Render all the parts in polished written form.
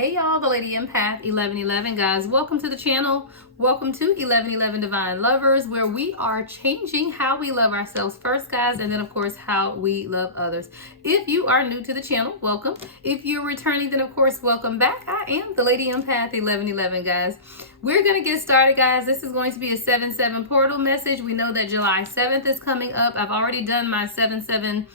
Hey y'all, the Lady Empath 1111, guys. Welcome to the channel. Welcome to 1111 Divine Lovers, where we are changing how we love ourselves first, guys, and then of course how we love others. If you are new to the channel, welcome. If you're returning, then of course welcome back. I am the Lady Empath 1111, guys. We're going to get started, guys. This is going to be a 7/7 portal message. We know that July 7th is coming up. I've already done my 7/7,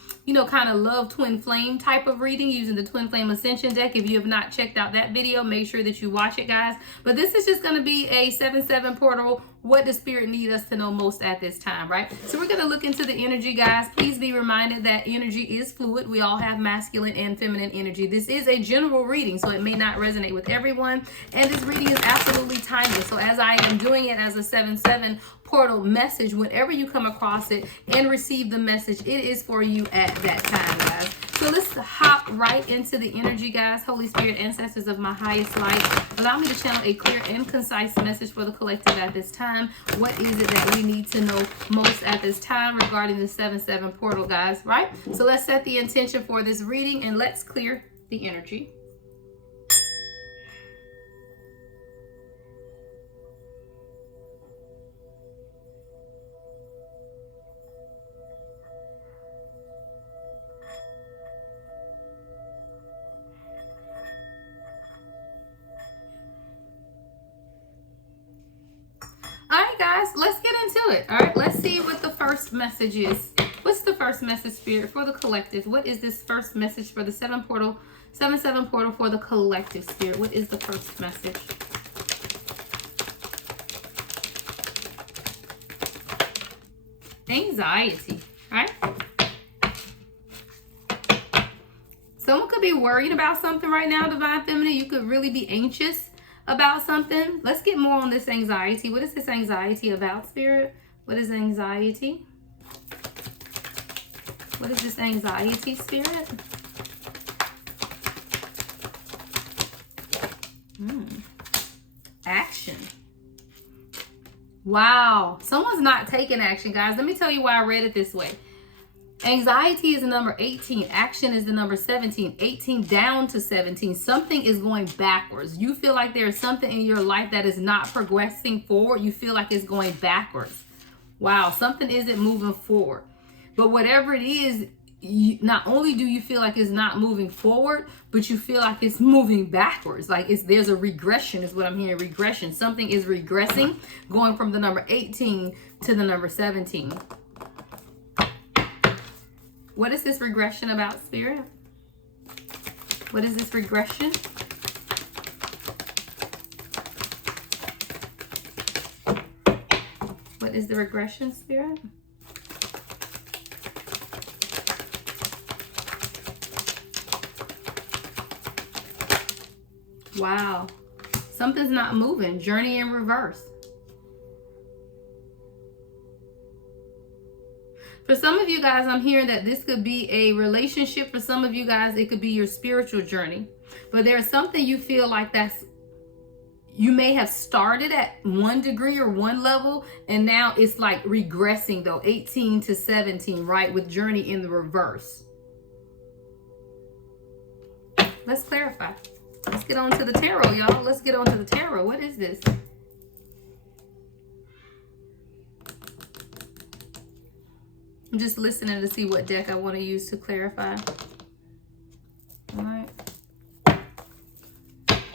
kind of love twin flame type of reading using the twin flame ascension deck. If you have not checked out that video, make sure that you watch it, guys. But this is just going to be a 7/7 portal. What does Spirit need us to know most at this time, right? So we're going to look into the energy, guys. Please be reminded that energy is fluid. We all have masculine and feminine energy. This is a general reading, so it may not resonate with everyone. And this reading is absolutely timeless. So as I am doing it as a 7/7 portal message, whenever you come across it and receive the message, it is for you at that time, guys. So let's hop right into the energy, guys. Holy Spirit, ancestors of my highest light, allow me to channel a clear and concise message for the collective at this time. What is it that we need to know most at this time regarding the 7/7 portal, guys, right? So let's set the intention for this reading and let's clear the energy. Guys, let's get into it. All right, let's see what the first message is. What's the first message, Spirit, for the collective? What is this first message for the 7/7 portal for the collective, Spirit? What is the first message? Anxiety, right? Someone could be worried about something right now, Divine Feminine. You could really be anxious about something. Let's get more on this anxiety. What is this anxiety about, Spirit? What is anxiety? What is this anxiety, Spirit? Action. Wow. Someone's not taking action, guys. Let me tell you why I read it this way. Anxiety is the number 18. Action is the number 17. 18 down to 17. Something is going backwards. You feel like there's something in your life that is not progressing forward. You feel like it's going backwards. Wow, something isn't moving forward. But whatever it is, not only do you feel like it's not moving forward, but you feel like it's moving backwards. Like there's a regression is what I'm hearing. Regression. Something is regressing, going from the number 18 to the number 17. What is this regression about, Spirit? What is this regression? What is the regression, Spirit? Wow. Something's not moving. Journey in reverse. For some of you guys, I'm hearing that this could be a relationship. For some of you guys, it could be your spiritual journey. But there's something you feel like you may have started at one degree or one level, and now it's like regressing though, 18 to 17, right? With journey in the reverse. Let's clarify. Let's get on to the tarot, y'all. Let's get on to the tarot. What is this? I'm just listening to see what deck I want to use to clarify. All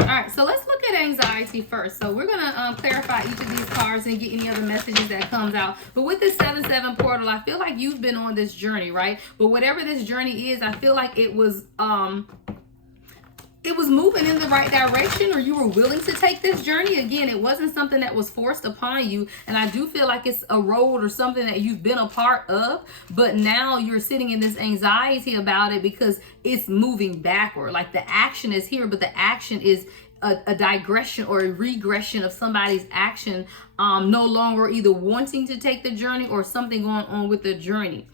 right, so let's look at anxiety first. So we're going to clarify each of these cards and get any other messages that comes out. But with this 7/7 portal, I feel like you've been on this journey, right? But whatever this journey is, I feel like it was moving in the right direction, or you were willing to take this journey. Again, it wasn't something that was forced upon you. And I do feel like it's a road or something that you've been a part of, but now you're sitting in this anxiety about it because it's moving backward. Like the action is here, but the action is a digression or a regression of somebody's action, no longer either wanting to take the journey or something going on with the journey.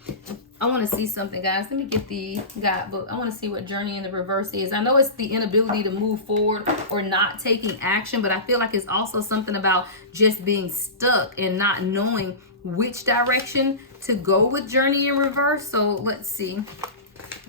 I want to see something, guys. Let me get the guidebook. I want to see what journey in the reverse is. I know it's the inability to move forward or not taking action, but I feel like it's also something about just being stuck and not knowing which direction to go with journey in reverse. So let's see.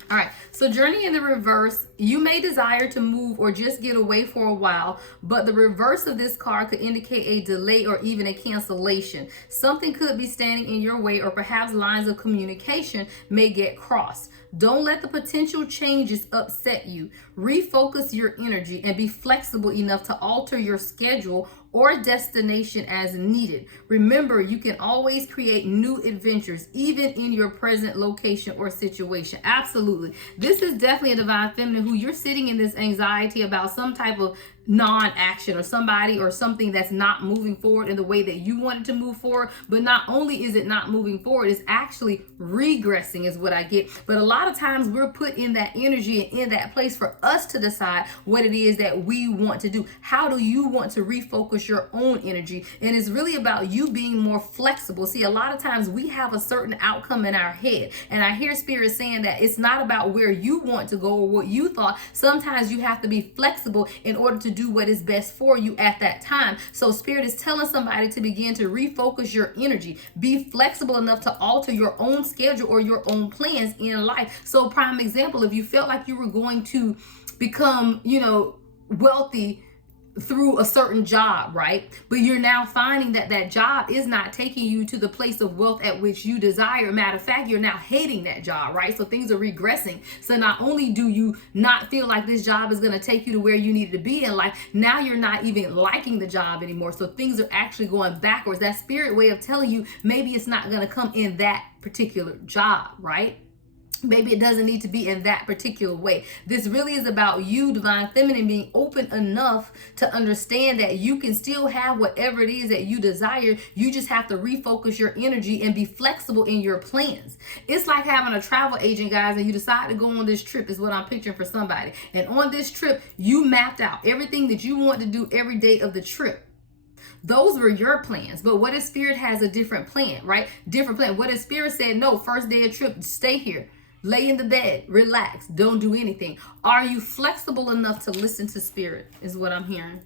All right, so journey in the reverse, you may desire to move or just get away for a while, but the reverse of this card could indicate a delay or even a cancellation. Something could be standing in your way, or perhaps lines of communication may get crossed. Don't let the potential changes upset you. Refocus your energy and be flexible enough to alter your schedule or destination as needed. Remember, you can always create new adventures, even in your present location or situation. Absolutely. This is definitely a divine feminine who you're sitting in this anxiety about some type of non-action or somebody or something that's not moving forward in the way that you want it to move forward. But not only is it not moving forward, it's actually regressing is what I get. But a lot of times we're put in that energy and in that place for us to decide what it is that we want to do. How do you want to refocus your own energy? And it's really about you being more flexible. See, a lot of times we have a certain outcome in our head, and I hear Spirit saying that it's not about where you want to go or what you thought. Sometimes you have to be flexible in order to do what is best for you at that time. So Spirit is telling somebody to begin to refocus your energy. Be flexible enough to alter your own schedule or your own plans in life. So prime example, if you felt like you were going to become, wealthy through a certain job, right? But you're now finding that that job is not taking you to the place of wealth at which you desire. Matter of fact, you're now hating that job, right? So things are regressing. So not only do you not feel like this job is going to take you to where you need to be in life, now you're not even liking the job anymore. So things are actually going backwards. That Spirit way of telling you maybe it's not going to come in that particular job, right? Maybe it doesn't need to be in that particular way. This really is about you, divine feminine, being open enough to understand that you can still have whatever it is that you desire. You just have to refocus your energy and be flexible in your plans. It's like having a travel agent, guys, and you decide to go on this trip is what I'm picturing for somebody. And on this trip, you mapped out everything that you want to do every day of the trip. Those were your plans. But what if Spirit has a different plan, right? Different plan. What if Spirit said, no, first day of trip, stay here. Lay in the bed, relax, don't do anything. Are you flexible enough to listen to Spirit is what I'm hearing.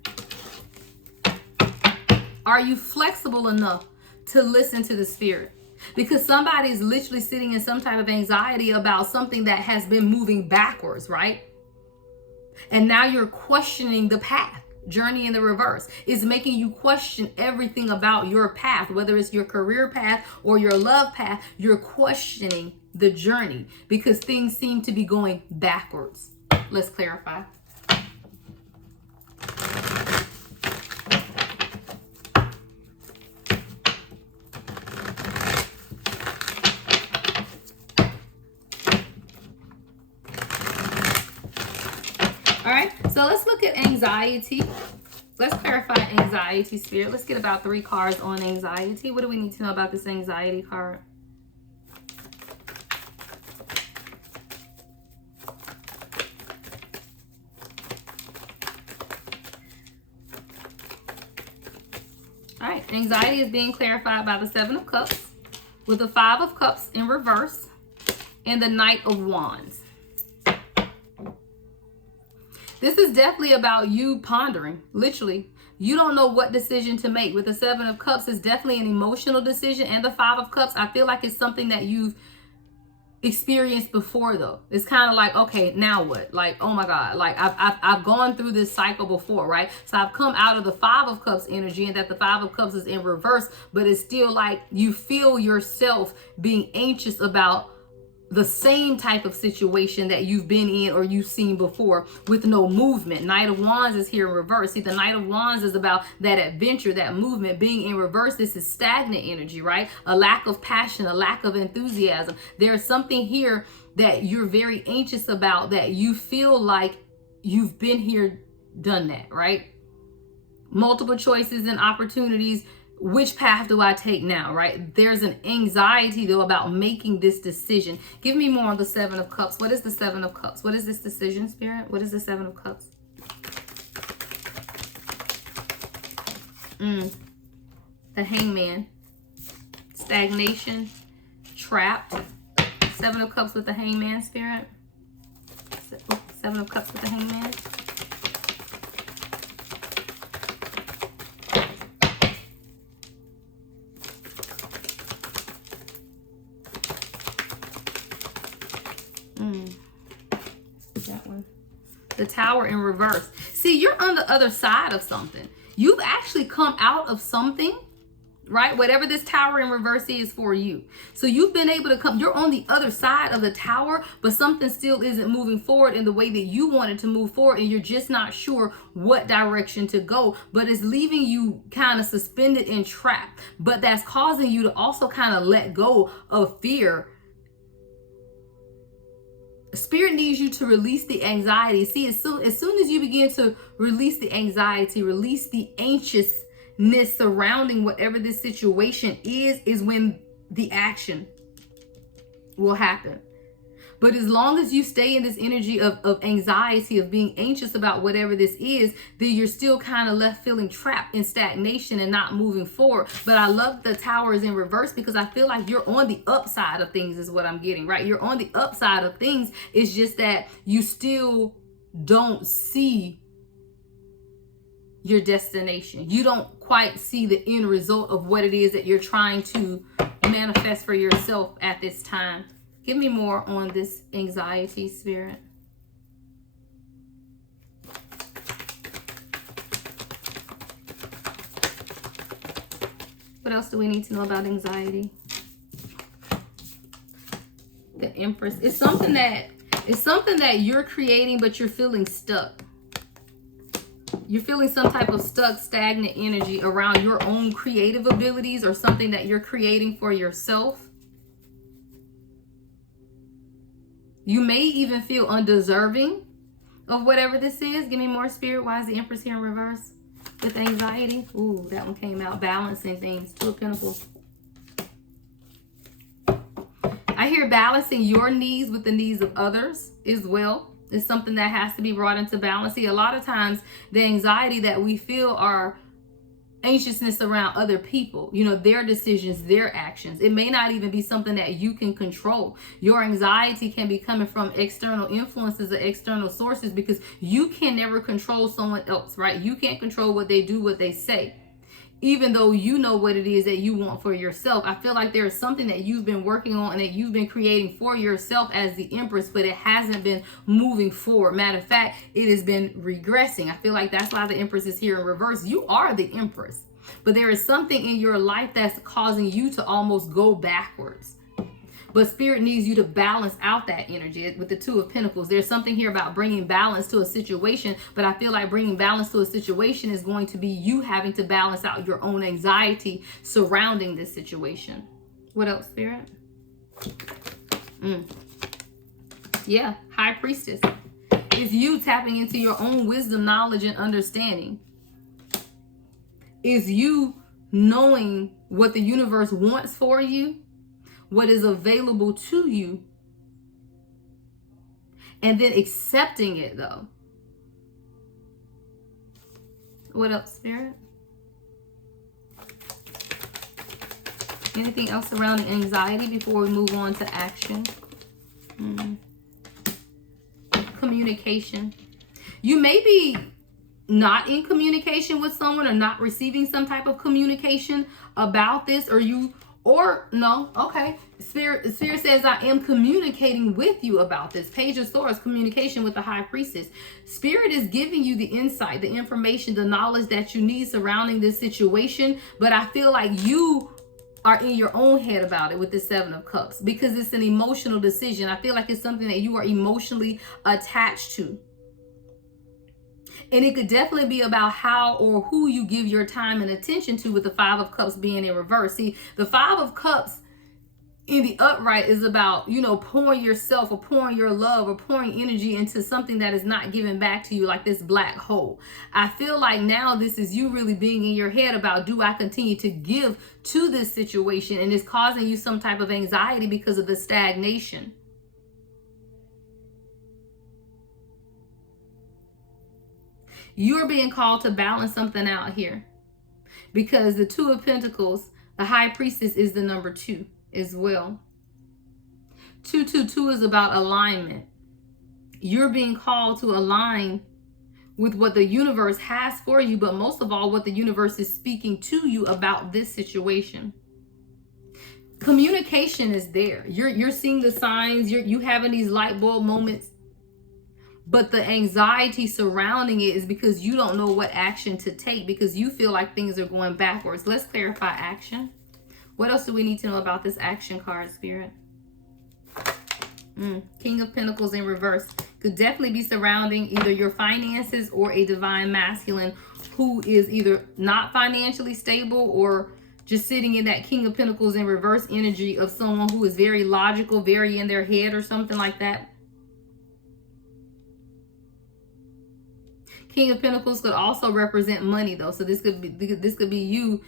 Are you flexible enough to listen to the Spirit? Because somebody is literally sitting in some type of anxiety about something that has been moving backwards, right? And now you're questioning the path. Journey in the reverse is making you question everything about your path, whether it's your career path or your love path. You're questioning the journey because things seem to be going backwards. Let's clarify. All right, so let's look at anxiety. Let's clarify anxiety, Spirit. Let's get about 3 cards on anxiety. What do we need to know about this anxiety card? All right, anxiety is being clarified by the 7 of Cups with the 5 of Cups in reverse and the Knight of Wands. This is definitely about you pondering, literally. You don't know what decision to make. With the 7 of Cups, it's definitely an emotional decision. And the 5 of Cups, I feel like it's something that you've experienced before, though. It's kind of like, okay, now what? Like, oh my God, like I've gone through this cycle before, right? So I've come out of the 5 of Cups energy, and that the 5 of Cups is in reverse, but it's still like you feel yourself being anxious about the same type of situation that you've been in or you've seen before with no movement. Knight of Wands is here in reverse. See, the Knight of Wands is about that adventure, that movement. Being in reverse, this is stagnant energy, right? A lack of passion, a lack of enthusiasm. There's something here that you're very anxious about, that you feel like you've been here, done that, right? Multiple choices and opportunities. Which path do I take now, right? There's an anxiety, though, about making this decision. Give me more on the 7 of Cups. What is the 7 of Cups? What is this decision, Spirit? What is the 7 of Cups? The Hangman. Stagnation. Trapped. 7 of Cups with the Hangman, Spirit. 7 of Cups with the Hangman. The Tower in reverse. See, you're on the other side of something. You've actually come out of something, right? Whatever this Tower in reverse is for you. So you've been able to come, you're on the other side of the tower, but something still isn't moving forward in the way that you wanted to move forward. And you're just not sure what direction to go, but it's leaving you kind of suspended and trapped. But that's causing you to also kind of let go of fear. Spirit needs you to release the anxiety. See, as soon as you begin to release the anxiety, release the anxiousness surrounding whatever this situation is when the action will happen. But as long as you stay in this energy of anxiety, of being anxious about whatever this is, then you're still kind of left feeling trapped in stagnation and not moving forward. But I love the Tower is in reverse because I feel like you're on the upside of things is what I'm getting, right? You're on the upside of things. It's just that you still don't see your destination. You don't quite see the end result of what it is that you're trying to manifest for yourself at this time. Give me more on this anxiety, Spirit. What else do we need to know about anxiety? The Empress. It's something that you're creating, but you're feeling stuck. You're feeling some type of stuck, stagnant energy around your own creative abilities or something that you're creating for yourself. You may even feel undeserving of whatever this is. Give me more, Spirit. Why is the Empress here in reverse with anxiety? Ooh, that one came out. Balancing things. Two of Pentacles. I hear balancing your needs with the needs of others as well. It's something that has to be brought into balance. See, a lot of times the anxiety that we feel are anxiousness around other people, you know, their decisions, their actions. It may not even be something that you can control. Your anxiety can be coming from external influences or external sources because you can never control someone else, right? You can't control what they do, what they say, even though you know what it is that you want for yourself. I feel like there is something that you've been working on and that you've been creating for yourself as the Empress, but it hasn't been moving forward. Matter of fact, it has been regressing. I feel like that's why the Empress is here in reverse. You are the Empress, but there is something in your life that's causing you to almost go backwards. But Spirit needs you to balance out that energy with the Two of Pentacles. There's something here about bringing balance to a situation, but I feel like bringing balance to a situation is going to be you having to balance out your own anxiety surrounding this situation. What else, Spirit? Yeah, High Priestess. It's you tapping into your own wisdom, knowledge, and understanding. It's you knowing what the universe wants for you, what is available to you, and then accepting it though. What else, Spirit? Anything else surrounding anxiety before we move on to action? Communication. You may be not in communication with someone or not receiving some type of communication about this, or no, okay. Spirit says, I am communicating with you about this. Page of Swords, communication with the High Priestess. Spirit is giving you the insight, the information, the knowledge that you need surrounding this situation. But I feel like you are in your own head about it with the Seven of Cups because it's an emotional decision. I feel like it's something that you are emotionally attached to. And it could definitely be about how or who you give your time and attention to, with the Five of Cups being in reverse. See, the Five of Cups in the upright is about, you know, pouring yourself or pouring your love or pouring energy into something that is not given back to you, like this black hole. I feel like now this is you really being in your head about, do I continue to give to this situation? And it's causing you some type of anxiety because of the stagnation. You're being called to balance something out here because the Two of Pentacles, the High Priestess, is the number 2 as well. 222 is about alignment. You're being called to align with what the universe has for you, but most of all, what the universe is speaking to you about this situation. Communication is there. You're seeing the signs. You having these light bulb moments. But the anxiety surrounding it is because you don't know what action to take, because you feel like things are going backwards. Let's clarify action. What else do we need to know about this action card, Spirit? King of Pentacles in reverse. Could definitely be surrounding either your finances or a divine masculine who is either not financially stable or just sitting in that King of Pentacles in reverse energy of someone who is very logical, very in their head or something like that. King of Pentacles could also represent money though. So this could be you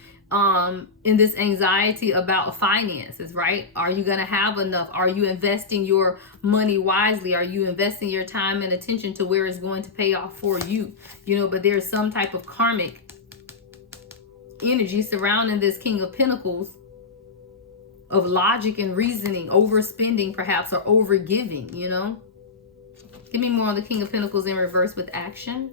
in this anxiety about finances, right? Are you going to have enough? Are you investing your money wisely? Are you investing your time and attention to where it's going to pay off for you? You know, but there's some type of karmic energy surrounding this King of Pentacles of logic and reasoning, overspending perhaps, or overgiving, you know? Give me more on the King of Pentacles in reverse with action.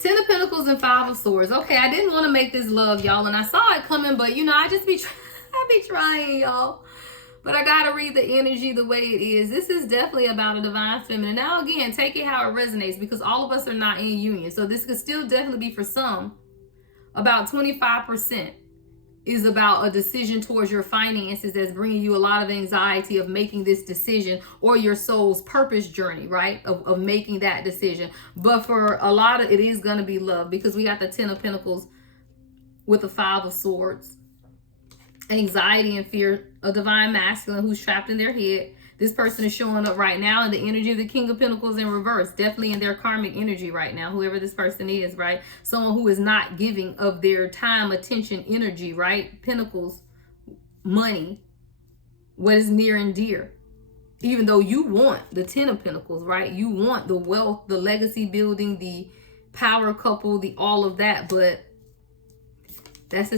Ten of Pentacles and Five of Swords. Okay, I didn't want to make this love, y'all, and I saw it coming, but you know, I be trying, y'all. But I gotta read the energy the way it is. This is definitely about a divine feminine. Now, again, take it how it resonates, because all of us are not in union. So this could still definitely be for some. About 25% is about a decision towards your finances that's bringing you a lot of anxiety of making this decision, or your soul's purpose journey, right? Of making that decision. But for a lot of it is going to be love, because we got the Ten of Pentacles with the Five of Swords. Anxiety and fear, a divine masculine who's trapped in their head. This person is showing up right now in the energy of the King of Pentacles in reverse. Definitely in their karmic energy right now, whoever this person is, right? Someone who is not giving of their time, attention, energy, right? Pentacles, money, what is near and dear. Even though you want the Ten of Pentacles, right? You want the wealth, the legacy building, the power couple, the all of that, but that's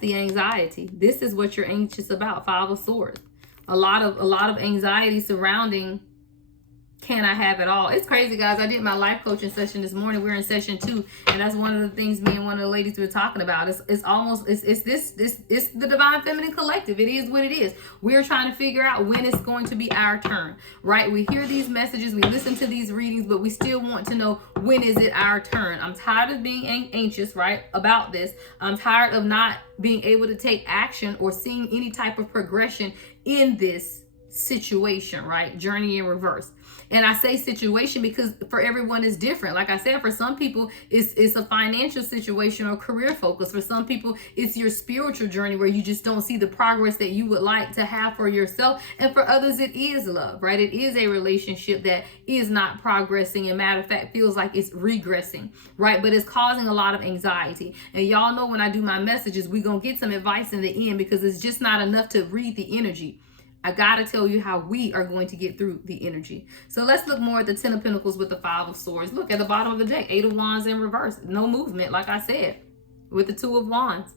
the anxiety. This is what you're anxious about. Five of Swords. A lot of anxiety surrounding, can I have it all? It's crazy, guys. I did my life coaching session this morning. We're in session 2, and that's one of the things me and one of the ladies were talking about. It's the divine feminine collective. It is what it is. We're trying to figure out when it's going to be our turn, right? We hear these messages, we listen to these readings, but we still want to know, when is it our turn? I'm tired of being anxious, right, about this. I'm tired of not being able to take action or seeing any type of progression in this situation, right? Journey in reverse. And I say situation because for everyone is different. Like I said, for some people it's a financial situation or career focus. For some people it's your spiritual journey where you just don't see the progress that you would like to have for yourself. And for others it is love, right? It is a relationship that is not progressing, and matter of fact feels like it's regressing, right? But it's causing a lot of anxiety. And y'all know when I do my messages, we're gonna get some advice in the end, because it's just not enough to read the energy. I gotta tell you how we are going to get through the energy. So let's look more at the Ten of Pentacles with the Five of Swords. Look at the bottom of the deck, Eight of Wands in reverse. No movement, like I said, with the Two of Wands.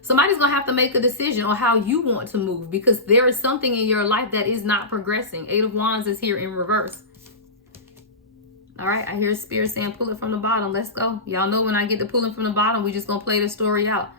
Somebody's gonna have to make a decision on how you want to move, because there is something in your life that is not progressing. Eight of Wands is here in reverse. All right, I hear Spirit saying pull it from the bottom. Let's go. Y'all know when I get to pulling from the bottom, we just gonna play the story out.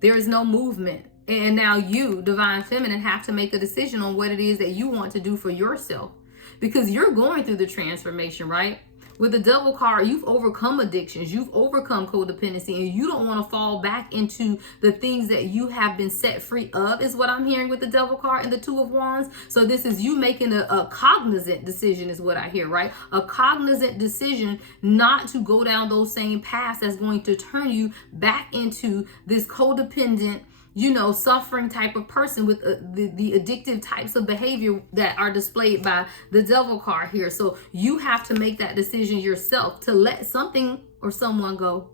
There is no movement. And now you, divine feminine, have to make a decision on what it is that you want to do for yourself, because you're going through the transformation, right? With the Devil card, you've overcome addictions, you've overcome codependency, and you don't want to fall back into the things that you have been set free of, is what I'm hearing with the Devil card and the Two of Wands. So this is you making a cognizant decision, is what I hear, right? A cognizant decision not to go down those same paths that's going to turn you back into this codependent, you know, suffering type of person with the addictive types of behavior that are displayed by the Devil card here. So you have to make that decision yourself to let something or someone go.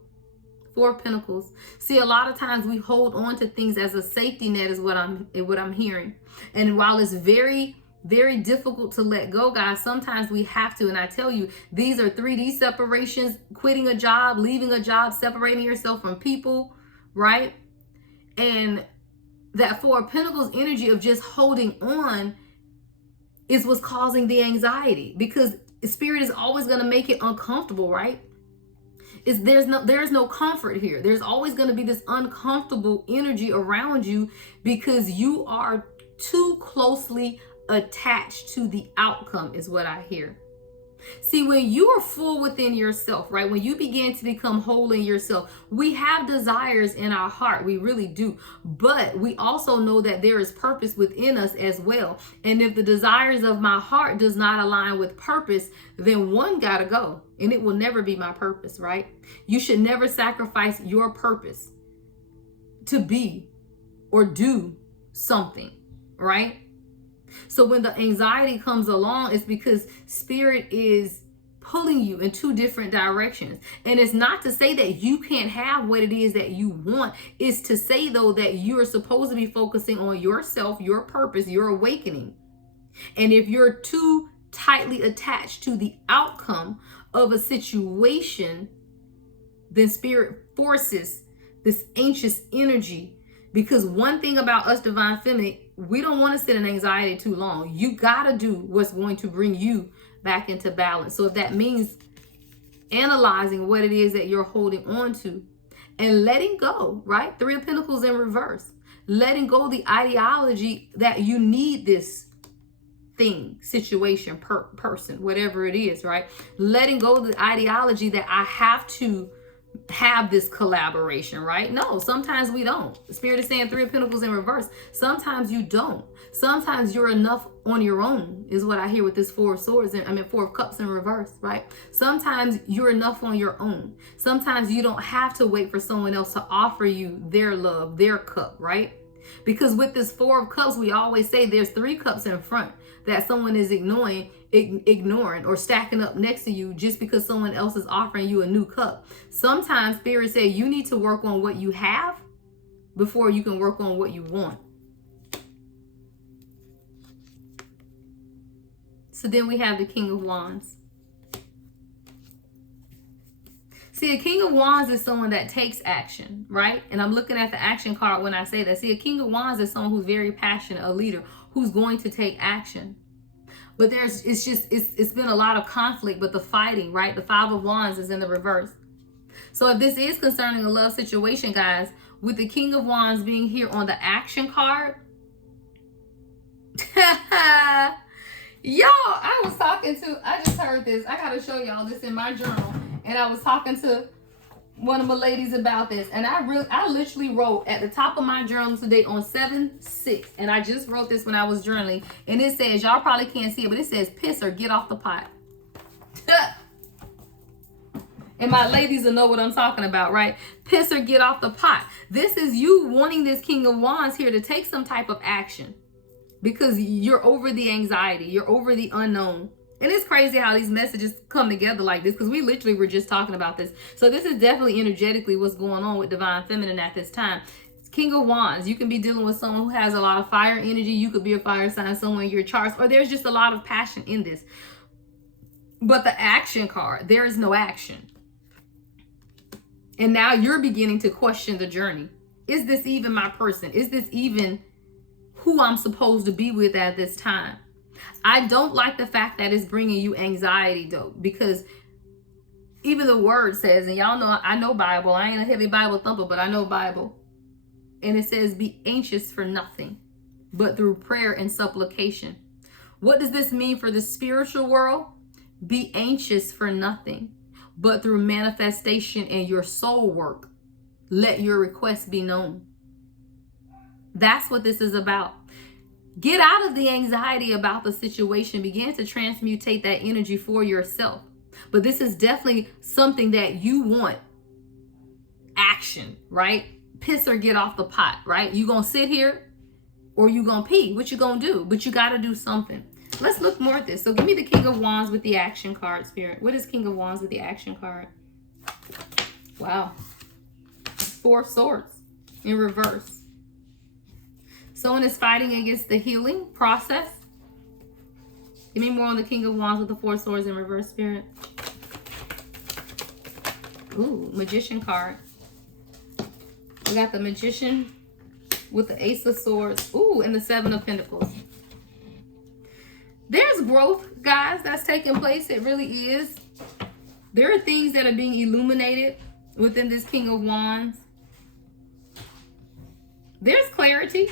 Four of Pentacles. See, a lot of times we hold on to things as a safety net, is what I'm hearing. And while it's very, very difficult to let go, guys, sometimes we have to. And I tell you, these are 3D separations: quitting a job, leaving a job, separating yourself from people, right? And that Four of Pentacles energy of just holding on is what's causing the anxiety, because Spirit is always going to make it uncomfortable, right? There's no comfort here. There's always going to be this uncomfortable energy around you, because you are too closely attached to the outcome is what I hear. See, when you are full within yourself, right? When you begin to become whole in yourself, we have desires in our heart. We really do. But we also know that there is purpose within us as well. And if the desires of my heart does not align with purpose, then one gotta go. And it will never be my purpose, right? You should never sacrifice your purpose to be or do something, right? So when the anxiety comes along, it's because spirit is pulling you in two different directions. And it's not to say that you can't have what it is that you want. It's to say, though, that you are supposed to be focusing on yourself, your purpose, your awakening. And if you're too tightly attached to the outcome of a situation, then spirit forces this anxious energy. Because one thing about us divine feminine, we don't want to sit in anxiety too long. You got to do what's going to bring you back into balance. So if that means analyzing what it is that you're holding on to and letting go, right? 3 of Pentacles in reverse. Letting go the ideology that you need this thing, situation, person, whatever it is, right? Letting go of the ideology that I have to have this collaboration, right? No, sometimes we don't. The spirit is saying 3 of Pentacles in reverse. Sometimes you don't. Sometimes you're enough on your own is what I hear with this 4 of Swords and 4 of Cups in reverse, right? Sometimes you're enough on your own. Sometimes you don't have to wait for someone else to offer you their love, their cup, right? Because with this 4 of Cups, we always say there's 3 cups in front that someone is ignoring or stacking up next to you just because someone else is offering you a new cup. Sometimes spirit say you need to work on what you have before you can work on what you want. So then we have the King of Wands. See, a King of Wands is someone that takes action, right? And I'm looking at the action card when I say that. See, a King of Wands is someone who's very passionate, a leader, who's going to take action. But it's been a lot of conflict, but the fighting, right? The 5 of Wands is in the reverse. So if this is concerning a love situation, guys, with the King of Wands being here on the action card, y'all, I just heard this. I got to show y'all this in my journal. And I was talking to one of my ladies about this. And I literally wrote at the top of my journal today on 7/6. And I just wrote this when I was journaling. And it says, y'all probably can't see it, but it says, piss or get off the pot. And my ladies will know what I'm talking about, right? Piss or get off the pot. This is you wanting this King of Wands here to take some type of action. Because you're over the anxiety. You're over the unknown. And it's crazy how these messages come together like this, because we literally were just talking about this. So this is definitely energetically what's going on with Divine Feminine at this time. It's King of Wands. You can be dealing with someone who has a lot of fire energy. You could be a fire sign, someone in your charts, or there's just a lot of passion in this. But the action card, there is no action. And now you're beginning to question the journey. Is this even my person? Is this even who I'm supposed to be with at this time? I don't like the fact that it's bringing you anxiety, though, because even the word says, and y'all know I know Bible. I ain't a heavy Bible thumper, but I know Bible. And it says, be anxious for nothing, but through prayer and supplication. What does this mean for the spiritual world? Be anxious for nothing, but through manifestation and your soul work, let your requests be known. That's what this is about. Get out of the anxiety about the situation. Begin to transmutate that energy for yourself. But this is definitely something that you want action, right? Piss or get off the pot, right? You gonna sit here or you gonna pee? What you gonna do? But you gotta do something. Let's look more at this. So give me the King of Wands with the action card, Spirit. What is King of Wands with the action card? Wow. 4 of Swords in reverse. Someone is fighting against the healing process. Give me more on the King of Wands with the 4 Swords in reverse, Spirit. Ooh, Magician card. We got the Magician with the Ace of Swords. Ooh, and the 7 of Pentacles. There's growth, guys, that's taking place. It really is. There are things that are being illuminated within this King of Wands. There's clarity.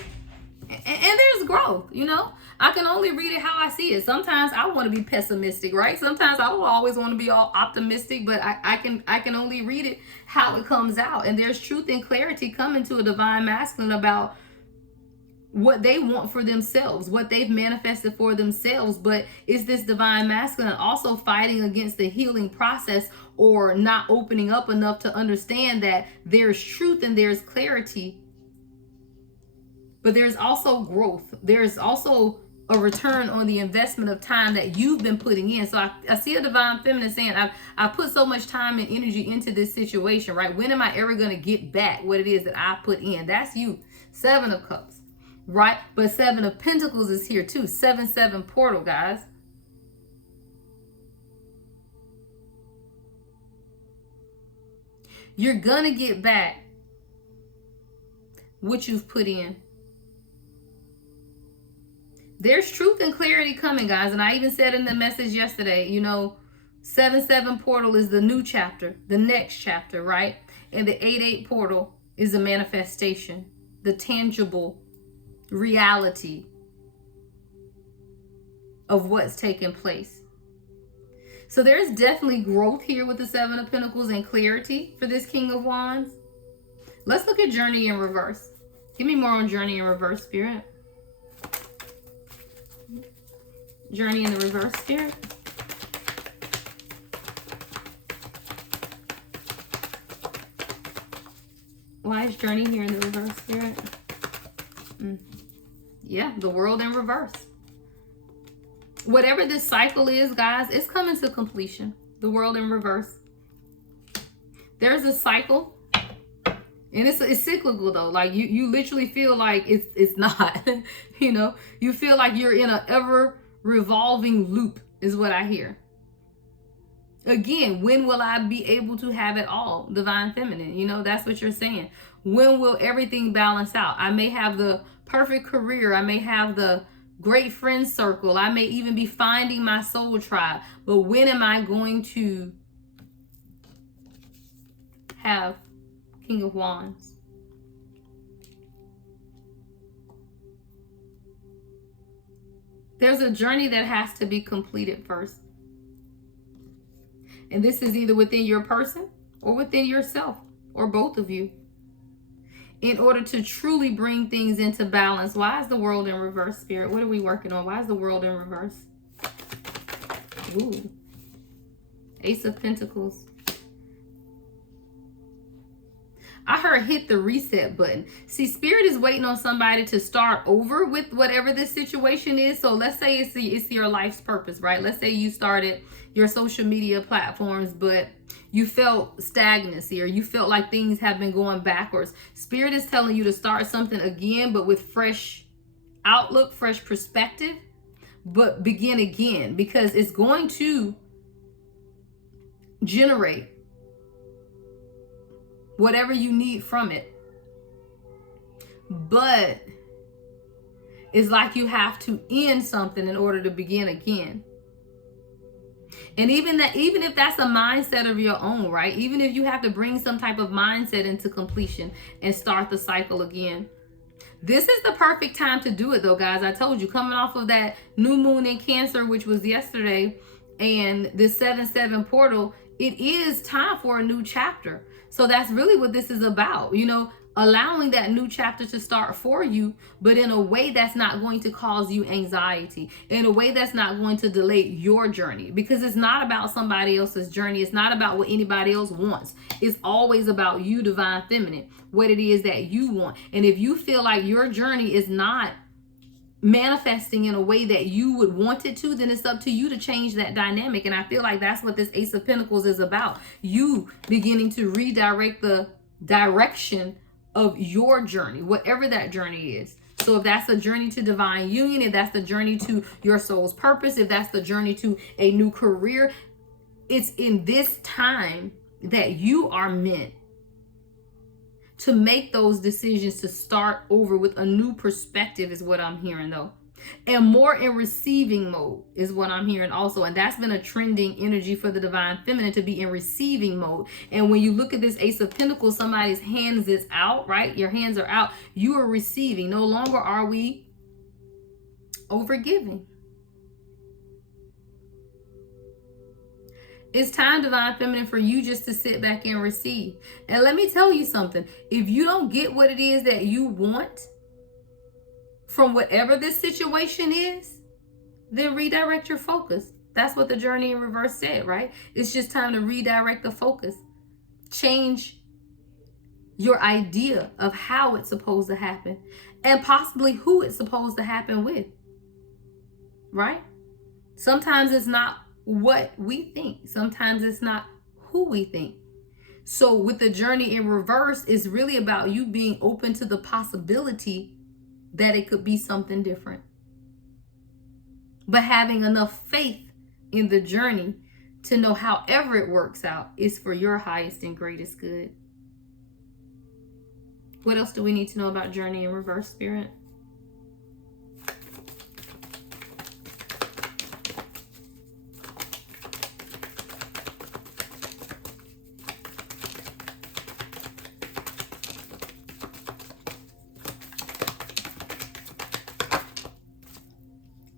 And there's growth, you know. I can only read it how I see it. Sometimes I want to be pessimistic, right? Sometimes I don't always want to be all optimistic, but I can only read it how it comes out. And there's truth and clarity coming to a divine masculine about what they want for themselves, what they've manifested for themselves. But is this divine masculine also fighting against the healing process, or not opening up enough to understand that there's truth and there's clarity, but there's also growth. There's also a return on the investment of time that you've been putting in. So I see a divine feminine saying, I put so much time and energy into this situation, right? When am I ever going to get back what it is that I put in? That's you. 7 of Cups, right? But 7 of Pentacles is here too. 7-7 portal, guys. You're going to get back what you've put in. There's truth and clarity coming, guys. And I even said in the message yesterday, you know, 7-7 portal is the new chapter, the next chapter, right? And the 8-8 portal is a manifestation, the tangible reality of what's taking place. So there's definitely growth here with the 7 of Pentacles and clarity for this King of Wands. Let's look at Journey in reverse. Give me more on Journey in reverse, Spirit. Journey in the reverse, Spirit. Why is Journey here in the reverse, Spirit? Yeah, the World in reverse. Whatever this cycle is, guys, it's coming to completion. The World in reverse. There's a cycle, and it's cyclical though. Like you literally feel like it's not. You know, you feel like you're in an ever revolving loop is what I hear. Again, when will I be able to have it all? Divine Feminine, you know, that's what you're saying. When will everything balance out? I may have the perfect career. I may have the great friend circle. I may even be finding my soul tribe. But when am I going to have King of Wands? There's a journey that has to be completed first. And this is either within your person or within yourself, or both of you, in order to truly bring things into balance. Why is the World in reverse, Spirit? What are we working on? Why is the World in reverse? Ooh. Ace of Pentacles. I heard hit the reset button. See, Spirit is waiting on somebody to start over with whatever this situation is. So let's say it's your life's purpose, right? Let's say you started your social media platforms, but you felt stagnancy, or you felt like things have been going backwards. Spirit is telling you to start something again, but with fresh outlook, fresh perspective, but begin again, because it's going to generate whatever you need from it. But it's like you have to end something in order to begin again. And even if that's a mindset of your own, right? Even if you have to bring some type of mindset into completion and start the cycle again. This is the perfect time to do it though, guys. I told you, coming off of that new moon in Cancer, which was yesterday, and this 7-7 portal, it is time for a new chapter. So that's really what this is about, you know, allowing that new chapter to start for you, but in a way that's not going to cause you anxiety, in a way that's not going to delay your journey, because it's not about somebody else's journey. It's not about what anybody else wants. It's always about you, Divine Feminine, what it is that you want. And if you feel like your journey is not manifesting in a way that you would want it to, then it's up to you to change that dynamic. And I feel like that's what this Ace of Pentacles is about. You beginning to redirect the direction of your journey, whatever that journey is. So if that's a journey to divine union, if that's the journey to your soul's purpose, if that's the journey to a new career, it's in this time that you are meant to make those decisions, to start over with a new perspective, is what I'm hearing though. and more in receiving mode is what I'm hearing also. And that's been a trending energy for the divine feminine, to be in receiving mode. And when you look at this Ace of Pentacles, somebody's hands is out, right? Your hands are out. You are receiving. No longer are we overgiving. It's time, divine feminine, for you just to sit back and receive. And let me tell you something. If you don't get what it is that you want from whatever this situation is, then redirect your focus. That's what the journey in reverse said, right? It's just time to redirect the focus. Change your idea of how it's supposed to happen, and possibly who it's supposed to happen with, right? Sometimes it's not what we think. Sometimes it's not who we think. So with the journey in reverse, it's really about you being open to the possibility that it could be something different, but having enough faith in the journey to know however it works out is for your highest and greatest good. What else do we need to know about journey in reverse, Spirit?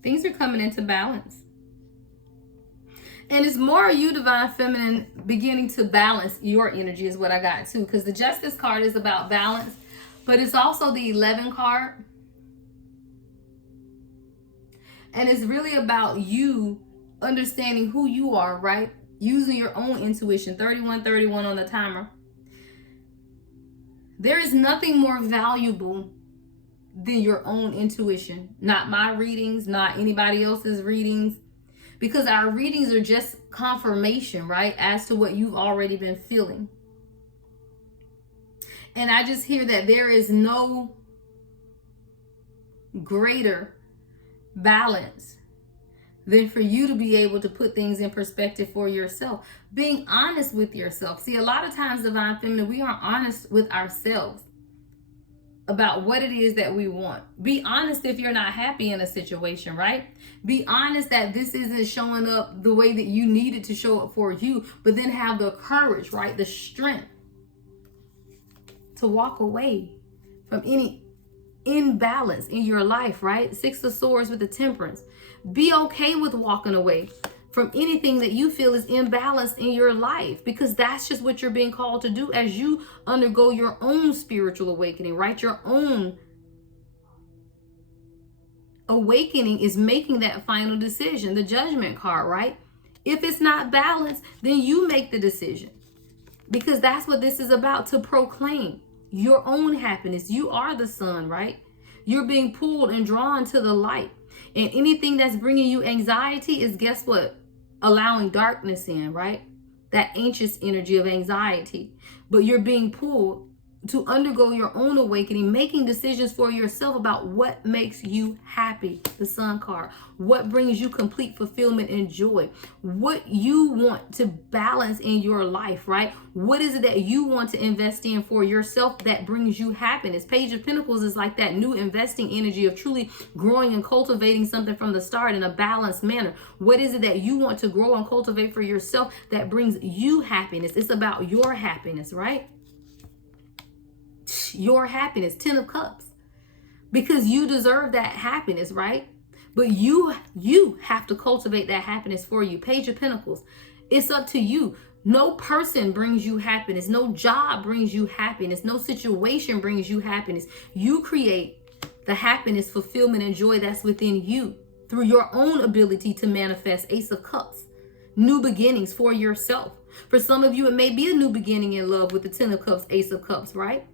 Things are coming into balance. And it's more you, divine feminine, beginning to balance your energy is what I got too. Because the Justice card is about balance, but it's also the 11 card. And it's really about you understanding who you are, right? Using your own intuition. 3131 on the timer. There is nothing more valuable than your own intuition. Not my readings, not anybody else's readings. Because our readings are just confirmation, right? As to what you've already been feeling. And I just hear that there is no greater balance than for you to be able to put things in perspective for yourself. Being honest with yourself. See, a lot of times, divine feminine, we aren't honest with ourselves about what it is that we want. Be honest if you're not happy in a situation, right? Be honest that this isn't showing up the way that you need it to show up for you, but then have the courage, right? The strength to walk away from any imbalance in your life, right? 6 of Swords with the Temperance. Be okay with walking away from anything that you feel is imbalanced in your life, because that's just what you're being called to do as you undergo your own spiritual awakening, right? Your own awakening is making that final decision, the Judgment card, right? If it's not balanced, then you make the decision, because that's what this is about, to proclaim your own happiness. You are the sun, right? You're being pulled and drawn to the light. And anything that's bringing you anxiety is, guess what? Allowing darkness in, right? That anxious energy of anxiety. But you're being pulled to undergo your own awakening, making decisions for yourself about what makes you happy. The Sun card. What brings you complete fulfillment and joy. What you want to balance in your life, right? What is it that you want to invest in for yourself that brings you happiness? Page of Pentacles is like that new investing energy of truly growing and cultivating something from the start in a balanced manner. What is it that you want to grow and cultivate for yourself that brings you happiness? It's about your happiness, right? Your happiness. 10 of Cups. Because you deserve that happiness, right? But you have to cultivate that happiness for you. Page of Pentacles. It's up to you. No person brings you happiness. No job brings you happiness. No situation brings you happiness. You create the happiness, fulfillment, and joy that's within you through your own ability to manifest. Ace of Cups. New beginnings for yourself. For some of you, it may be a new beginning in love with the 10 of Cups, Ace of Cups, right?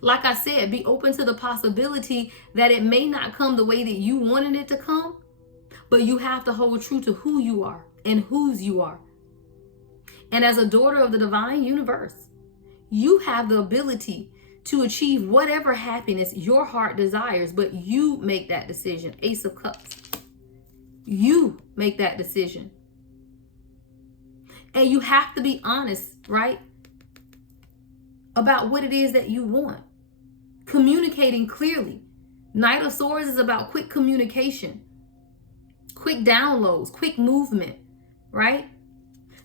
Like I said, be open to the possibility that it may not come the way that you wanted it to come, but you have to hold true to who you are and whose you are. And as a daughter of the divine universe, you have the ability to achieve whatever happiness your heart desires, but you make that decision. Ace of Cups. You make that decision. And you have to be honest, right? About what it is that you want. Communicating clearly Knight of Swords is about quick communication, quick downloads, quick movement, right?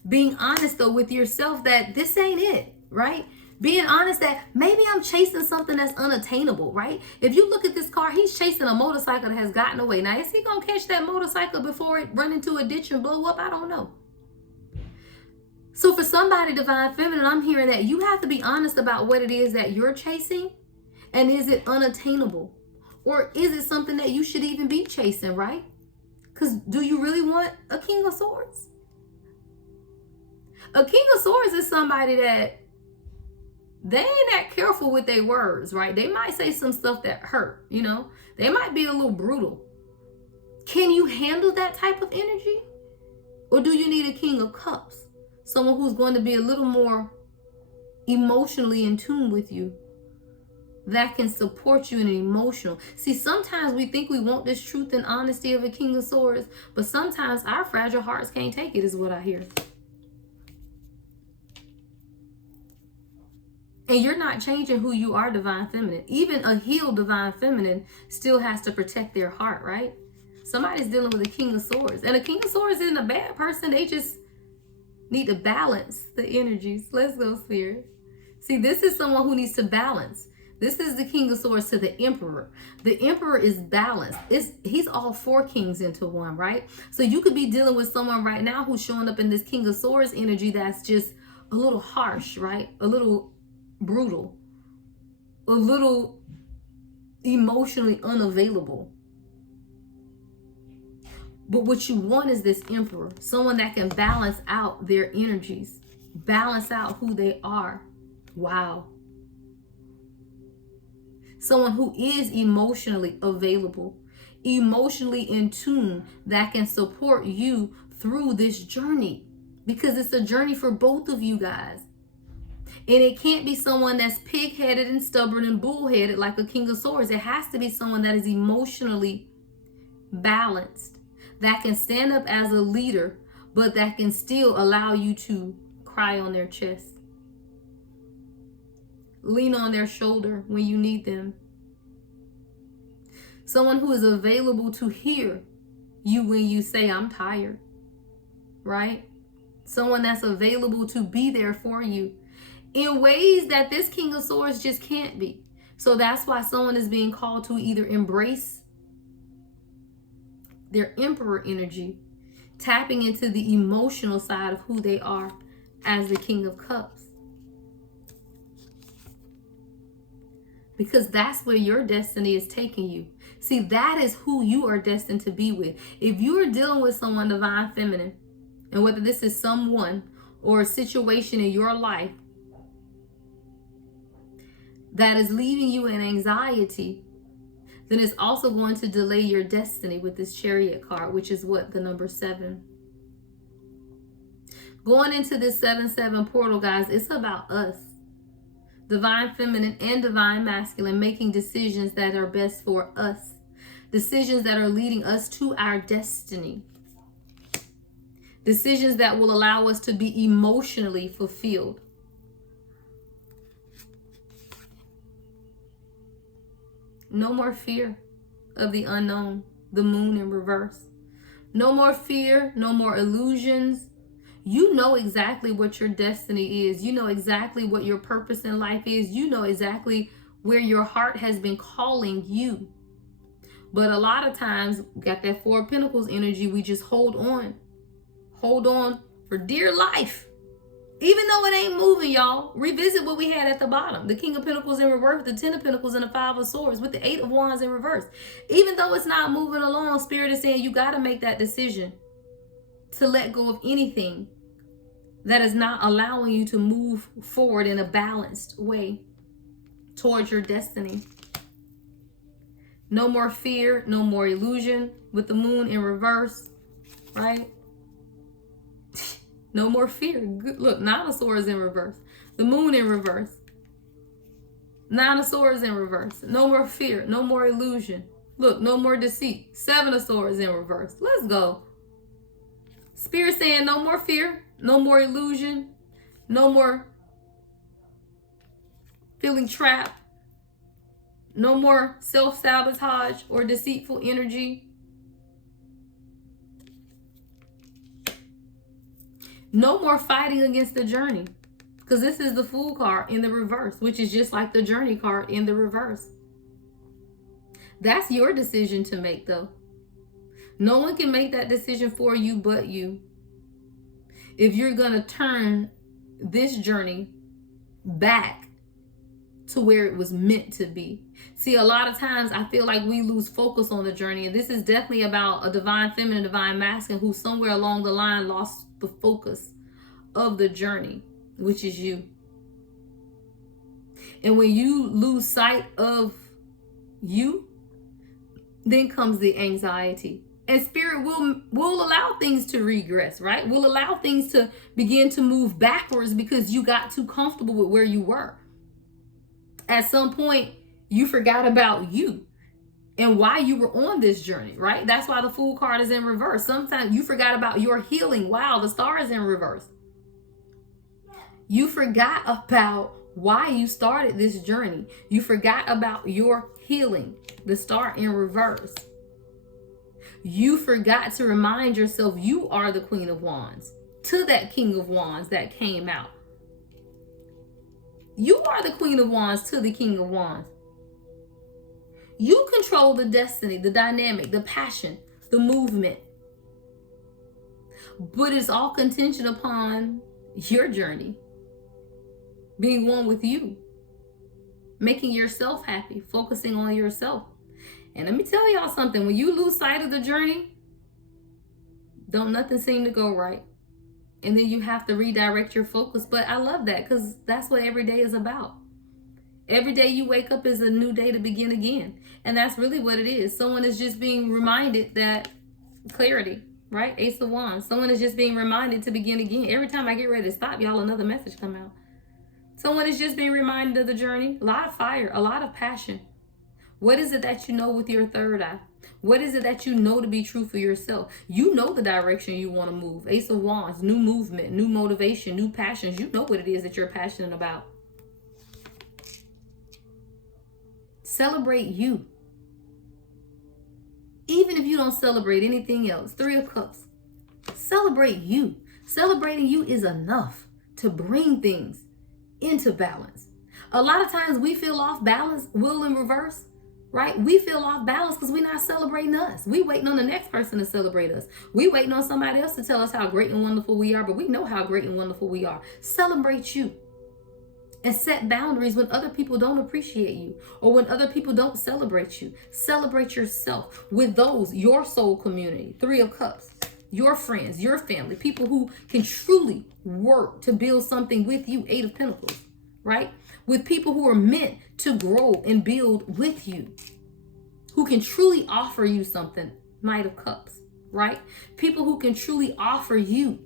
Being honest though with yourself that this ain't it, right? Being honest that maybe I'm chasing something that's unattainable, right? If you look at this car, he's chasing a motorcycle that has gotten away. Now, is he gonna catch that motorcycle before it run into a ditch and blow up? I don't know. So for somebody, Divine Feminine, I'm hearing that you have to be honest about what it is that you're chasing. And is it unattainable? Or is it something that you should even be chasing, right? Because do you really want a King of Swords? A King of Swords is somebody that they ain't that careful with their words, right? They might say some stuff that hurt, you know? They might be a little brutal. Can you handle that type of energy? Or do you need a King of Cups? Someone who's going to be a little more emotionally in tune with you, that can support you in an emotional. See, sometimes we think we want this truth and honesty of a King of Swords, but sometimes our fragile hearts can't take it, is what I hear. And you're not changing who you are, Divine Feminine. Even a healed Divine Feminine still has to protect their heart, right? Somebody's dealing with a King of Swords. And a King of Swords isn't a bad person. They just need to balance the energies. Let's go, Spirit. See, this is someone who needs to balance. This is the King of Swords to the Emperor. The Emperor is balanced. He's all four kings into one, right? So you could be dealing with someone right now who's showing up in this King of Swords energy that's just a little harsh, right? A little brutal, a little emotionally unavailable. But what you want is this Emperor, someone that can balance out their energies, balance out who they are. Wow. Someone who is emotionally available, emotionally in tune, that can support you through this journey, because it's a journey for both of you guys. And it can't be someone that's pig-headed and stubborn and bull-headed like a King of Swords. It has to be someone that is emotionally balanced, that can stand up as a leader, but that can still allow you to cry on their chest, lean on their shoulder when you need them. Someone who is available to hear you when you say, I'm tired, right? Someone that's available to be there for you in ways that this King of Swords just can't be. So that's why someone is being called to either embrace their Emperor energy, tapping into the emotional side of who they are as the King of Cups. Because that's where your destiny is taking you. See, that is who you are destined to be with. If you are dealing with someone, Divine Feminine, and whether this is someone or a situation in your life that is leaving you in anxiety, then it's also going to delay your destiny with this Chariot card, which is what? The number 7. Going into this 7-7 portal, guys, it's about us. Divine Feminine and Divine Masculine making decisions that are best for us. Decisions that are leading us to our destiny. Decisions that will allow us to be emotionally fulfilled. No more fear of the unknown, the moon in reverse. No more fear, no more illusions. You know exactly what your destiny is. You know exactly what your purpose in life is. You know exactly where your heart has been calling you. But a lot of times, we got that 4 of Pentacles energy, we just hold on. Hold on for dear life. Even though it ain't moving, y'all. Revisit what we had at the bottom. The King of Pentacles in reverse, the 10 of Pentacles, and the 5 of Swords with the 8 of Wands in reverse. Even though it's not moving along, Spirit is saying you got to make that decision to let go of anything that is not allowing you to move forward in a balanced way towards your destiny. No more fear, no more illusion with the moon in reverse, right? No more fear. Good. Look, 9 of Swords in reverse. The moon in reverse. 9 of Swords in reverse. No more fear. No more illusion. Look, no more deceit. 7 of Swords in reverse. Let's go. Spirit saying no more fear. No more illusion. No more feeling trapped. No more self-sabotage or deceitful energy. No more fighting against the journey. Because this is the Fool card in the reverse, which is just like the Journey card in the reverse. That's your decision to make, though. No one can make that decision for you but you. If you're going to turn this journey back to where it was meant to be. See, a lot of times I feel like we lose focus on the journey. And this is definitely about a divine feminine, divine masculine who somewhere along the line lost the focus of the journey, which is you. And when you lose sight of you, then comes the anxiety. And spirit will allow things to regress, right? Will allow things to begin to move backwards because you got too comfortable with where you were. At some point, you forgot about you and why you were on this journey, right? That's why the Fool card is in reverse. Sometimes you forgot about your healing. Wow, the Star is in reverse. You forgot about why you started this journey. You forgot about your healing. The Star in reverse. You forgot to remind yourself you are the Queen of Wands to that King of Wands that came out. You are the Queen of Wands to the King of Wands. You control the destiny, the dynamic, the passion, the movement. But it's all contingent upon your journey. Being one with you. Making yourself happy. Focusing on yourself. And let me tell y'all something. When you lose sight of the journey, don't nothing seem to go right. And then you have to redirect your focus. But I love that because that's what every day is about. Every day you wake up is a new day to begin again. And that's really what it is. Someone is just being reminded that clarity, right? Ace of Wands. Someone is just being reminded to begin again. Every time I get ready to stop, y'all, another message come out. Someone is just being reminded of the journey. A lot of fire, a lot of passion. What is it that you know with your third eye? What is it that you know to be true for yourself? You know the direction you want to move. Ace of Wands, new movement, new motivation, new passions. You know what it is that you're passionate about. Celebrate you. Even if you don't celebrate anything else. Three of Cups. Celebrate you. Celebrating you is enough to bring things into balance. A lot of times we feel off balance, will in reverse. Right? We feel off balance because we're not celebrating us. We waiting on the next person to celebrate us. We waiting on somebody else to tell us how great and wonderful we are, but we know how great and wonderful we are. Celebrate you. And set boundaries when other people don't appreciate you or when other people don't celebrate you. Celebrate yourself with those, your soul community. Three of Cups. Your friends, your family, people who can truly work to build something with you. Eight of Pentacles, right? With people who are meant to grow and build with you, who can truly offer you something. Knight of Cups, right? People who can truly offer you.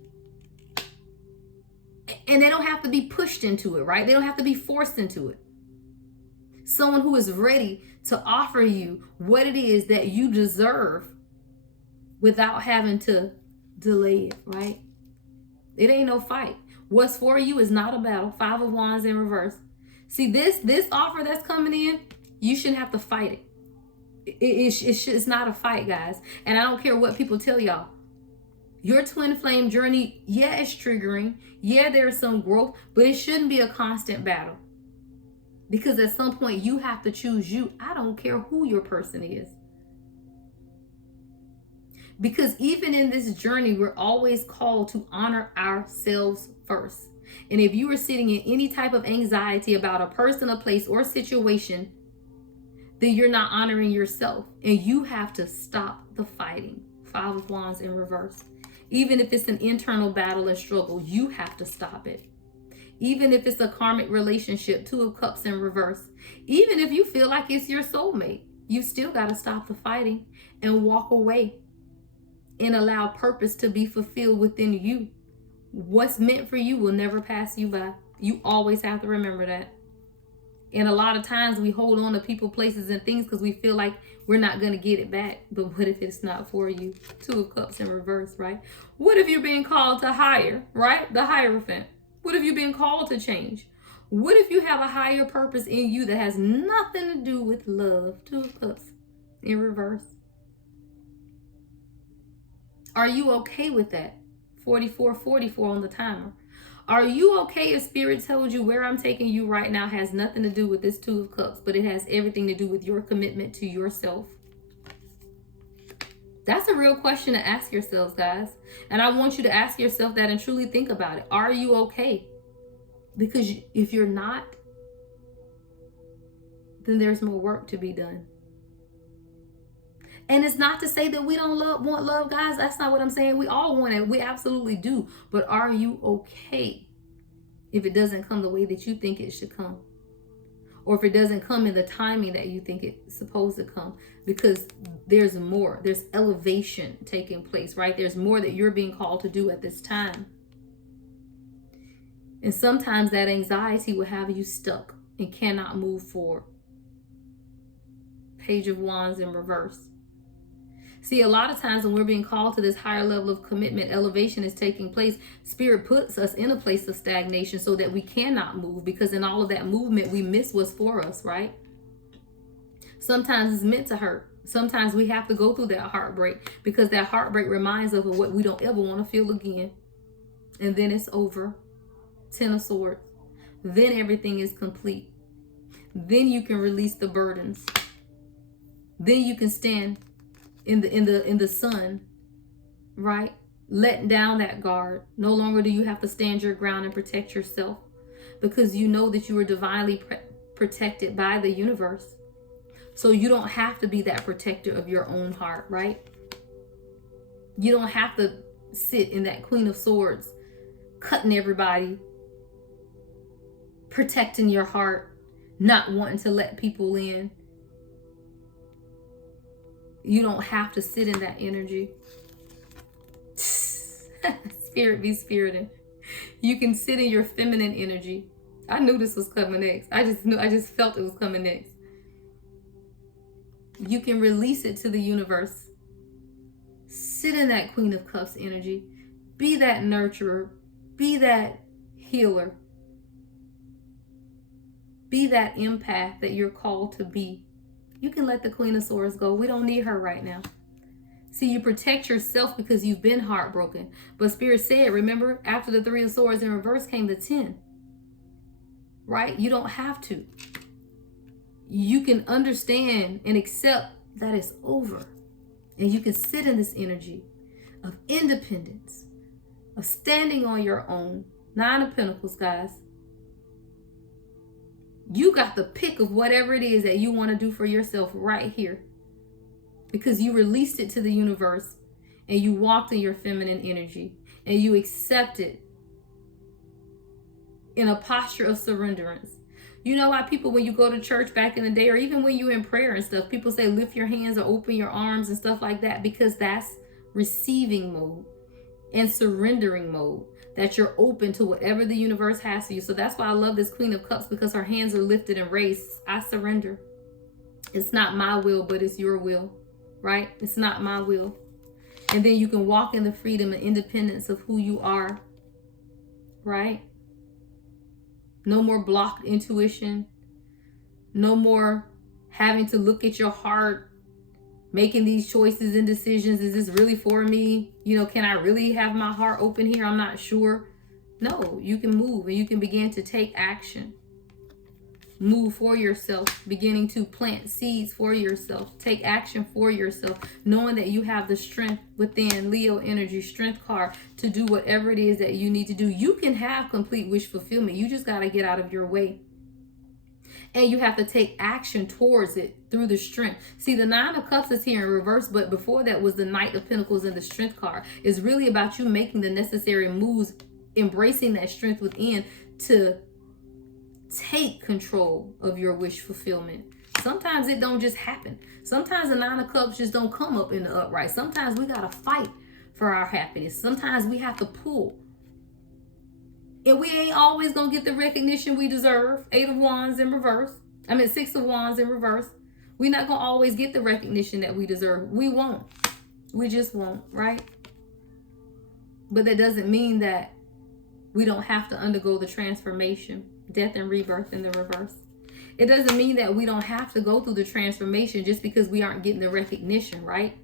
And they don't have to be pushed into it, right? They don't have to be forced into it. Someone who is ready to offer you what it is that you deserve without having to delay it, right? It ain't no fight. What's for you is not a battle. Five of Wands in reverse. See, this offer that's coming in, you shouldn't have to fight it. It's not a fight, guys. And I don't care what people tell y'all. Your twin flame journey, yeah, it's triggering. Yeah, there's some growth, but it shouldn't be a constant battle. Because at some point, you have to choose you. I don't care who your person is. Because even in this journey, we're always called to honor ourselves first. And if you are sitting in any type of anxiety about a person, a place, or situation, then you're not honoring yourself. And you have to stop the fighting. Five of Wands in reverse. Even if it's an internal battle and struggle, you have to stop it. Even if it's a karmic relationship, Two of Cups in reverse. Even if you feel like it's your soulmate, you still got to stop the fighting and walk away and allow purpose to be fulfilled within you. What's meant for you will never pass you by. You always have to remember that. And a lot of times we hold on to people, places, and things because we feel like we're not going to get it back. But what if it's not for you? Two of Cups in reverse, right? What if you're being called to hire, right? The Hierophant. What if you're being called to change? What if you have a higher purpose in you that has nothing to do with love? Two of Cups in reverse. Are you okay with that? 44:44 on the timer. Are you okay if Spirit told you where I'm taking you right now has nothing to do with this Two of Cups, but it has everything to do with your commitment to yourself? That's a real question to ask yourselves, guys. And I want you to ask yourself that and truly think about it. Are you okay? Because if you're not, then there's more work to be done. And it's not to say that we don't want love, guys. That's not what I'm saying. We all want it. We absolutely do. But are you okay if it doesn't come the way that you think it should come? Or if it doesn't come in the timing that you think it's supposed to come? Because there's more. There's elevation taking place, right? There's more that you're being called to do at this time. And sometimes that anxiety will have you stuck and cannot move forward. Page of Wands in reverse. See, a lot of times when we're being called to this higher level of commitment, elevation is taking place. Spirit puts us in a place of stagnation so that we cannot move, because in all of that movement, we miss what's for us, right? Sometimes it's meant to hurt. Sometimes we have to go through that heartbreak, because that heartbreak reminds us of what we don't ever want to feel again. And then it's over. 10 of Swords. Then everything is complete. Then you can release the burdens. Then you can stand in the sun, right? Letting down that guard. No longer do you have to stand your ground and protect yourself, because you know that you are divinely protected by the universe. So you don't have to be that protector of your own heart, right? You don't have to sit in that Queen of Swords, cutting everybody, protecting your heart, not wanting to let people in. You don't have to sit in that energy. Spirit be spiriting. You can sit in your feminine energy. I knew this was coming next. I just felt it was coming next. You can release it to the universe. Sit in that Queen of Cups energy. Be that nurturer. Be that healer. Be that empath that you're called to be. You can let the Queen of Swords go. We don't need her right now. See, you protect yourself because you've been heartbroken. But Spirit said, remember, after the Three of Swords in reverse came the 10. Right? You don't have to. You can understand and accept that it's over. And you can sit in this energy of independence, of standing on your own. 9 of Pentacles, guys. You got the pick of whatever it is that you want to do for yourself right here, because you released it to the universe and you walked in your feminine energy and you accepted in a posture of surrenderance. You know why people, when you go to church back in the day, or even when you're in prayer and stuff, people say lift your hands or open your arms and stuff like that, because that's receiving mode and surrendering mode. That you're open to whatever the universe has for you. So that's why I love this Queen of Cups, because her hands are lifted and raised. I surrender. It's not my will, but it's your will, right? It's not my will. And then you can walk in the freedom and independence of who you are, right? No more blocked intuition. No more having to look at your heart, making these choices and decisions. Is this really for me? You know, can I really have my heart open here? I'm not sure. No, you can move and you can begin to take action. Move for yourself, beginning to plant seeds for yourself. Take action for yourself, knowing that you have the strength within, Leo energy, strength card, to do whatever it is that you need to do. You can have complete wish fulfillment. You just got to get out of your way. And you have to take action towards it through the strength. See, the 9 of Cups is here in reverse, but before that was the Knight of Pentacles and the Strength card. It's really about you making the necessary moves, embracing that strength within to take control of your wish fulfillment. Sometimes it don't just happen. Sometimes the 9 of Cups just don't come up in the upright. Sometimes we got to fight for our happiness. Sometimes we have to pull. And we ain't always going to get the recognition we deserve. 8 of Wands in reverse. 6 of Wands in reverse. We're not going to always get the recognition that we deserve. We won't. We just won't, right? But that doesn't mean that we don't have to undergo the transformation. death and rebirth in the reverse. It doesn't mean that we don't have to go through the transformation just because we aren't getting the recognition, right?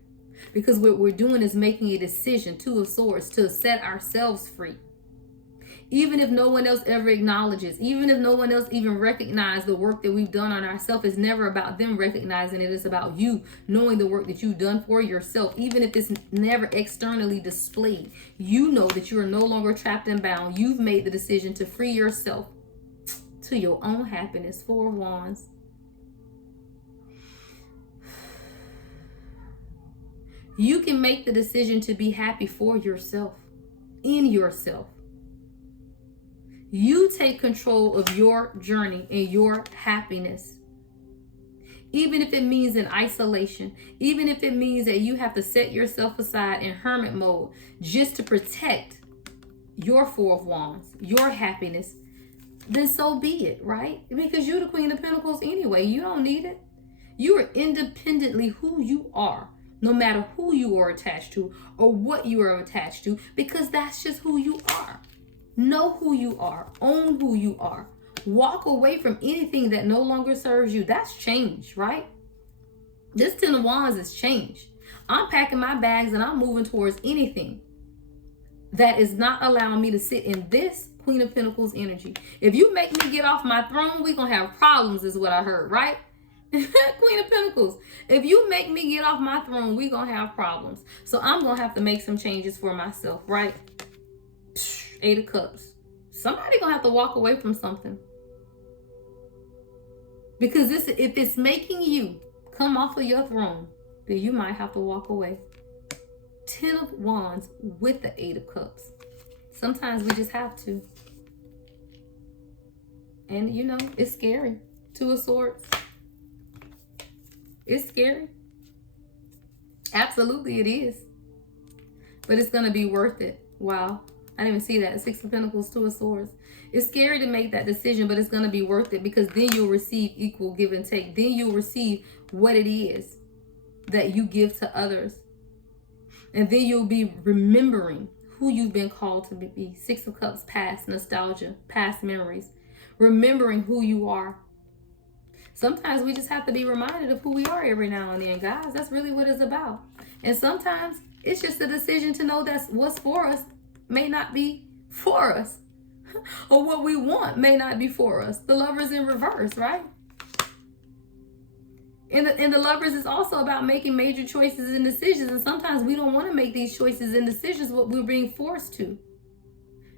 Because what we're doing is making a decision, Two of Swords, to set ourselves free. Even if no one else ever acknowledges, even if no one else even recognizes the work that we've done on ourselves, it's never about them recognizing it. It's about you knowing the work that you've done for yourself. Even if it's never externally displayed, you know that you are no longer trapped and bound. You've made the decision to free yourself to your own happiness. Four of Wands. You can make the decision to be happy for yourself, in yourself. You take control of your journey and your happiness. Even if it means in isolation, even if it means that you have to set yourself aside in hermit mode just to protect your Four of Wands, your happiness, then so be it, right? Because you're the Queen of Pentacles anyway. You don't need it. You are independently who you are, no matter who you are attached to or what you are attached to, because that's just who you are. Know who you are. Own who you are. Walk away from anything that no longer serves you. That's change, right? This Ten of Wands is change. I'm packing my bags and I'm moving towards anything that is not allowing me to sit in this Queen of Pentacles energy. If you make me get off my throne, we're going to have problems is what I heard, right? Queen of Pentacles. If you make me get off my throne, we're going to have problems. So I'm going to have to make some changes for myself, right? Eight of Cups. Somebody gonna have to walk away from something. Because this, if it's making you come off of your throne, then you might have to walk away. Ten of Wands with the Eight of Cups. Sometimes we just have to. And you know, it's scary. Two of Swords. It's scary. Absolutely it is. But it's gonna be worth it. Wow. I didn't even see that. Six of Pentacles, Two of Swords. It's scary to make that decision, but it's going to be worth it, because then you'll receive equal give and take. Then you'll receive what it is that you give to others. And then you'll be remembering who you've been called to be. Six of Cups, past nostalgia, past memories. Remembering who you are. Sometimes we just have to be reminded of who we are every now and then, guys. That's really what it's about. And sometimes it's just a decision to know that what's for us may not be for us, or what we want may not be for us. The Lovers in reverse, right? And the Lovers is also about making major choices and decisions, and sometimes we don't want to make these choices and decisions, but we're being forced to,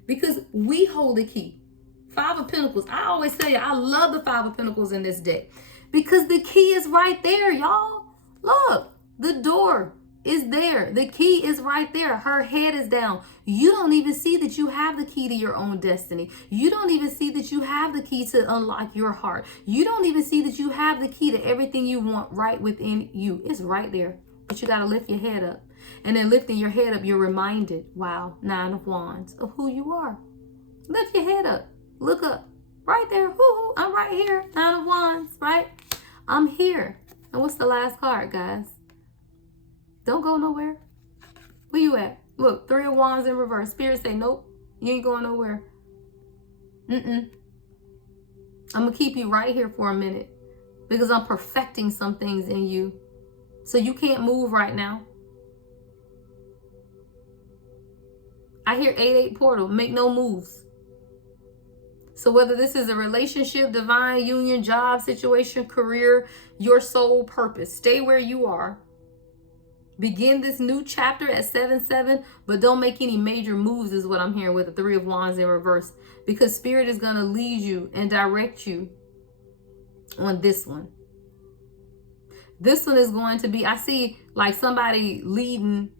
because we hold the key. Five of Pentacles. I always tell you, I love the Five of Pentacles in this deck, because the key is right there, y'all. Look, the door is there. The key is right there. Her head is down. You don't even see that you have the key to your own destiny. You don't even see that you have the key to unlock your heart. You don't even see that you have the key to everything you want right within you. It's right there. But you got to lift your head up. And then lifting your head up, you're reminded, wow, Nine of Wands, of who you are. Lift your head up. Look up. Right there. Hoo-hoo. I'm right here. Nine of Wands, right? I'm here. And what's the last card, guys? Don't go nowhere. Where you at? Look, Three of Wands in reverse. Spirit say, nope, you ain't going nowhere. I'm going to keep you right here for a minute, because I'm perfecting some things in you. So you can't move right now. I hear 8-8 portal. Make no moves. So whether this is a relationship, divine union, job situation, career, your soul purpose, stay where you are. Begin this new chapter at 7-7, but don't make any major moves is what I'm hearing with the Three of Wands in reverse, because Spirit is going to lead you and direct you on this one. This one is going to be, I see like somebody leading,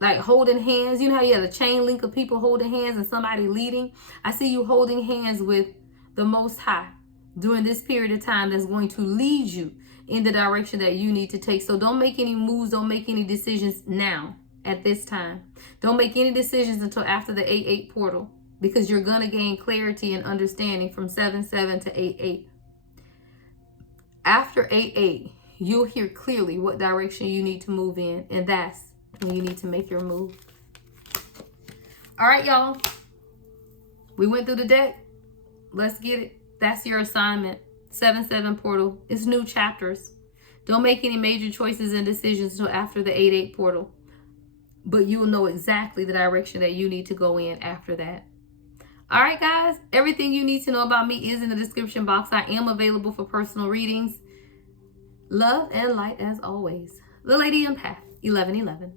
like holding hands. You know how you have a chain link of people holding hands and somebody leading? I see you holding hands with the Most High during this period of time that's going to lead you in the direction that you need to take. So don't make any moves. Don't make any decisions now at this time. Don't make any decisions until after the 8-8 portal, because you're going to gain clarity and understanding from 7-7 to 8-8. After 8-8, you'll hear clearly what direction you need to move in. And that's when you need to make your move. All right, y'all. We went through the deck. Let's get it. That's your assignment. 7-7 portal. It's new chapters. Don't make any major choices and decisions until after the 8-8 portal. But you'll know exactly the direction that you need to go in after that. All right, guys. Everything you need to know about me is in the description box. I am available for personal readings. Love and light as always. The Lady Empath, 1111.